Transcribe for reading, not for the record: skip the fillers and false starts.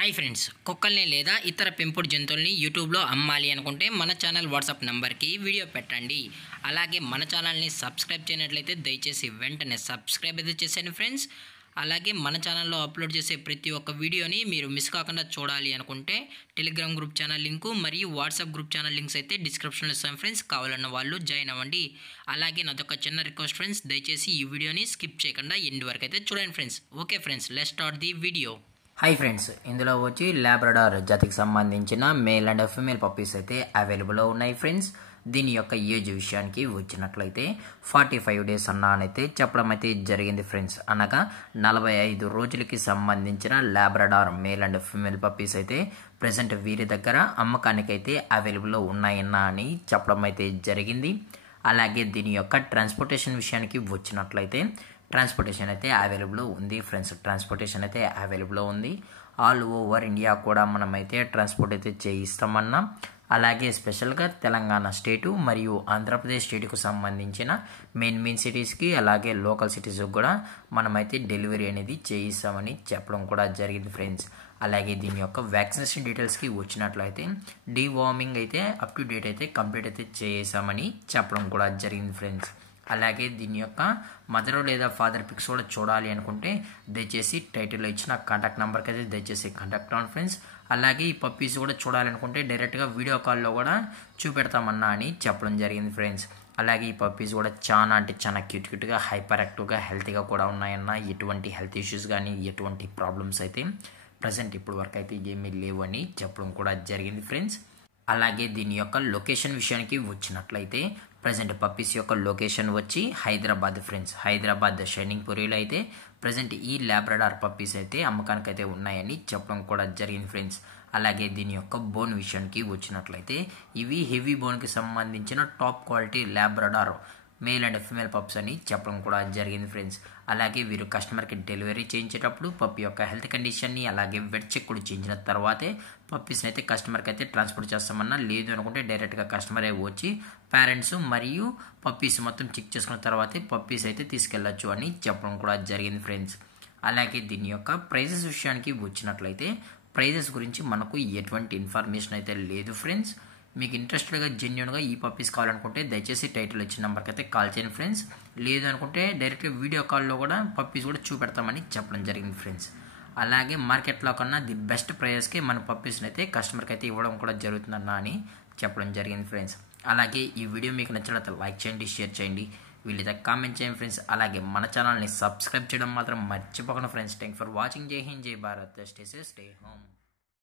Hi friends, కుక్కల్ని లేదా ఇతర పెంపుడు జంతువుల్ని యూట్యూబ్లో అమ్మాలి అనుకుంటే మన ఛానల్ వాట్సాప్ నెంబర్కి వీడియో పెట్టండి. అలాగే మన ఛానల్ని సబ్స్క్రైబ్ చేయనట్లయితే దయచేసి వెంటనే సబ్స్క్రైబ్ అయితే చేసేయండి ఫ్రెండ్స్. అలాగే మన ఛానల్లో అప్లోడ్ చేసే ప్రతి ఒక్క వీడియోని మీరు మిస్ కాకుండా చూడాలి అనుకుంటే టెలిగ్రామ్ గ్రూప్ ఛానల్ లింకు మరియు వాట్సాప్ గ్రూప్ ఛానల్ లింక్స్ అయితే డిస్క్రిప్షన్లో ఇస్తాను ఫ్రెండ్స్. కావాలన్న వాళ్ళు జాయిన్ అవ్వండి. అలాగే నాదొక చిన్న రిక్వెస్ట్ ఫ్రెండ్స్, దయచేసి ఈ వీడియోని స్కిప్ చేయకుండా ఎండ్ వరకు అయితే చూడండి friends. Okay friends, let's start the video. Hi friends, ఇందులో వచ్చి లాబ్రడార్ జాతికి సంబంధించిన మేల్ అండ్ ఫీమేల్ పప్పీస్ అయితే అవైలబుల్లో ఉన్నాయి ఫ్రెండ్స్. దీని యొక్క ఏజ్ విషయానికి వచ్చినట్లయితే 45 డేస్ అన్నానైతే చెప్పడం అయితే జరిగింది ఫ్రెండ్స్. అనగా 45 రోజులకి సంబంధించిన Labrador male and female puppies అయితే ప్రజెంట్ వీరి దగ్గర అమ్మకానికైతే అవైలబుల్లో ఉన్నాయన్నా అని చెప్పడం అయితే జరిగింది. అలాగే దీని యొక్క ట్రాన్స్పోర్టేషన్ విషయానికి వచ్చినట్లయితే ట్రాన్స్పోర్టేషన్ అయితే అవైలబుల్ ఉంది ఫ్రెండ్స్. ట్రాన్స్పోర్టేషన్ అయితే అవైలబుల్ ఉంది. ఆల్ ఓవర్ ఇండియా కూడా మనమైతే ట్రాన్స్పోర్ట్ అయితే చేయిస్తామన్నా. అలాగే స్పెషల్గా తెలంగాణ స్టేటు మరియు ఆంధ్రప్రదేశ్ స్టేట్కు సంబంధించిన మెయిన్ సిటీస్కి అలాగే లోకల్ సిటీస్కి కూడా మనమైతే డెలివరీ అనేది చేయిస్తామని చెప్పడం కూడా జరిగింది ఫ్రెండ్స్. అలాగే దీని యొక్క వ్యాక్సినేషన్ డీటెయిల్స్కి వచ్చినట్లయితే డీవార్మింగ్ అయితే అప్ టు డేట్ అయితే కంప్లీట్ అయితే చేసామని చెప్పడం కూడా జరిగింది ఫ్రెండ్స్. అలాగే దీని యొక్క మదర్ లేదా ఫాదర్ పిక్స్ కూడా చూడాలి అనుకుంటే దయచేసి టైటిల్లో ఇచ్చిన కాంటాక్ట్ నెంబర్కి అయితే దయచేసి కాంటాక్ట్ అవ్వండి ఫ్రెండ్స్. అలాగే ఈ పప్పీస్ కూడా చూడాలనుకుంటే డైరెక్ట్గా వీడియో కాల్లో కూడా చూపెడతామన్నా అని చెప్పడం జరిగింది ఫ్రెండ్స్. అలాగే ఈ పప్పీస్ కూడా చాలా అంటే చాలా క్యూట్గా హైపర్ యాక్టివ్గా హెల్తీగా కూడా ఉన్నాయన్న. ఎటువంటి హెల్త్ ఇష్యూస్ కానీ ఎటువంటి ప్రాబ్లమ్స్ అయితే ప్రజెంట్ ఇప్పుడు వరకు అయితే ఏమీ లేవు అని చెప్పడం కూడా జరిగింది ఫ్రెండ్స్. అలాగే దీని యొక్క లొకేషన్ విషయానికి వచ్చినట్లయితే ప్రజెంట్ పప్పీస్ యొక్క లొకేషన్ వచ్చి హైదరాబాద్ ఫ్రెండ్స్. హైదరాబాద్ షైనింగ్ పూరిలో అయితే ప్రజెంట్ ఈ లాబ్రడార్ పప్పీస్ అయితే అమ్మకానికి అయితే ఉన్నాయని చెప్పడం కూడా జరిగింది ఫ్రెండ్స్. అలాగే దీని యొక్క బోన్ విషయానికి వచ్చినట్లయితే ఇవి హెవీ బోన్కి సంబంధించిన top quality Labrador male and female pups అని చెప్పడం కూడా జరిగింది ఫ్రెండ్స్. అలాగే వీరు కస్టమర్కి డెలివరీ చేయించేటప్పుడు పప్పి యొక్క హెల్త్ కండిషన్ని అలాగే వెట్ చెక్ కూడా చేయించిన తర్వాతే పప్పీస్ని అయితే కస్టమర్కి అయితే ట్రాన్స్పోర్ట్ చేస్తామన్నా. లేదు అనుకుంటే డైరెక్ట్గా కస్టమరే వచ్చి పేరెంట్స్ మరియు పప్పీస్ మొత్తం చెక్ చేసుకున్న తర్వాతే పప్పీస్ అయితే తీసుకెళ్లొచ్చు అని చెప్పడం కూడా జరిగింది ఫ్రెండ్స్. అలాగే దీని యొక్క ప్రైజెస్ విషయానికి వచ్చినట్లయితే ప్రైజెస్ గురించి మనకు ఎటువంటి ఇన్ఫర్మేషన్ అయితే లేదు ఫ్రెండ్స్. మీకు ఇంట్రెస్టెడ్గా జెన్యున్గా ఈ పప్పీస్ కావాలనుకుంటే దయచేసి టైటిల్ ఇచ్చిన నెంబర్కి అయితే కాల్ చేయండి ఫ్రెండ్స్. లేదు అనుకుంటే డైరెక్ట్గా వీడియో కాల్లో కూడా పప్పీస్ కూడా చూపెడతామని చెప్పడం జరిగింది ఫ్రెండ్స్. అలాగే మార్కెట్లో కన్నా ది బెస్ట్ ప్రైజెస్కి మన పప్పీస్ని అయితే కస్టమర్కి అయితే ఇవ్వడం కూడా జరుగుతుందన్నా అని చెప్పడం జరిగింది ఫ్రెండ్స్. అలాగే ఈ వీడియో మీకు నచ్చినట్లయితే లైక్ చేయండి, షేర్ చేయండి, వీళ్ళైతే కామెంట్ చేయండి ఫ్రెండ్స్. అలాగే మన ఛానల్ని సబ్స్క్రైబ్ చేయడం మాత్రం మర్చిపోకండి ఫ్రెండ్స్. Thank for watching. జై హింద్, జై Bharat, stay safe, stay home.